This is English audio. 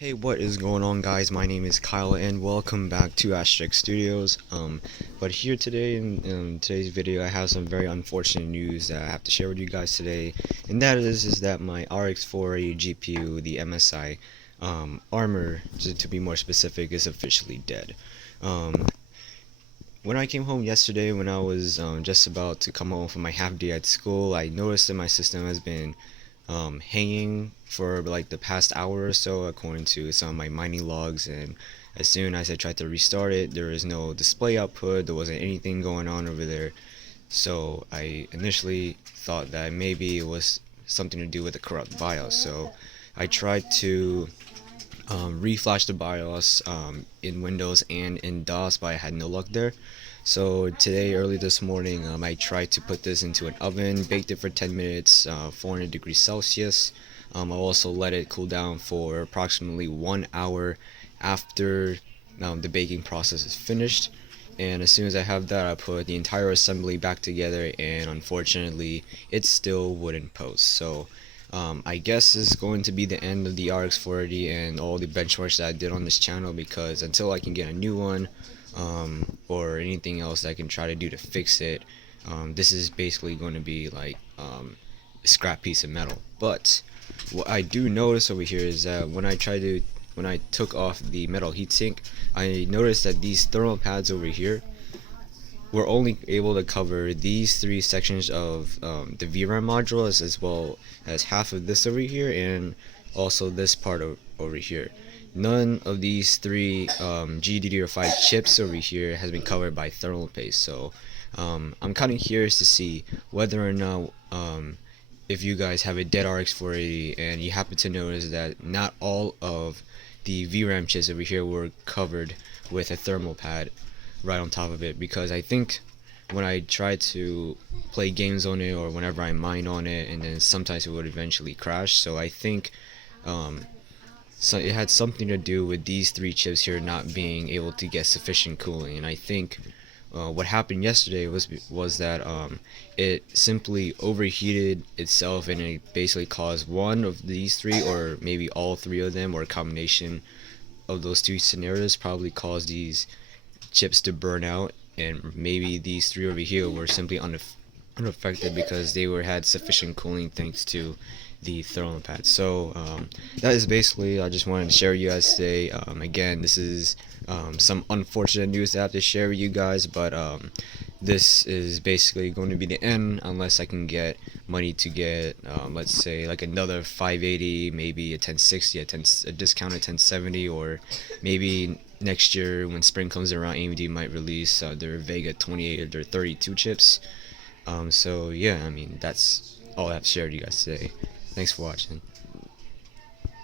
Hey, what is going on, guys? My name is Kyle and welcome back to Asterisk Studios. But here today in today's video, I have some very unfortunate news that I have to share with you guys today, and that is that my RX 480 GPU, the MSI armor, to be more specific, is officially dead. Um, when I came home yesterday, when I was just about to come home from my half day at school, I noticed that my system has been hanging for like the past hour or so, according to some of my mining logs. And as soon as I tried to restart it, there is no display output, there wasn't anything going on over there. So I initially thought that maybe it was something to do with the corrupt BIOS. So I tried to reflash the BIOS in Windows and in DOS, but I had no luck there. So today, early this morning, I tried to put this into an oven, baked it for 10 minutes, 400 degrees Celsius. I'll also let it cool down for approximately 1 hour after the baking process is finished. And as soon as I have that, I put the entire assembly back together, and unfortunately it still wouldn't post. So I guess this is going to be the end of the RX 480 and all the benchmarks that I did on this channel, because until I can get a new one or anything else that I can try to do to fix it, this is basically going to be like a scrap piece of metal. But what I do notice over here is that when I took off the metal heatsink, I noticed that these thermal pads over here were only able to cover these three sections of the VRAM module, as well as half of this over here, and also this part over here. None of these three GDDR5 chips over here has been covered by thermal paste. So I'm kind of curious to see whether or not if you guys have a dead RX 480 and you happen to notice that not all of the VRAM chips over here were covered with a thermal pad right on top of it, because I think when I try to play games on it or whenever I mine on it, and then sometimes it would eventually crash. So I think so it had something to do with these three chips here not being able to get sufficient cooling. And I think what happened yesterday was that it simply overheated itself, and it basically caused one of these three, or maybe all three of them, or a combination of those two scenarios, probably caused these chips to burn out. And maybe these three over here were simply unaffected because they had sufficient cooling thanks to the thermal pad. So that is basically, I just wanted to share with you guys today. Again, this is some unfortunate news that I have to share with you guys, but this is basically going to be the end unless I can get money to get let's say like another 580, maybe a 1060, a discounted 1070, or maybe next year when spring comes around, AMD might release their Vega 28 or 32 chips. So yeah, I mean, that's all I have to share with you guys today. Thanks for watching.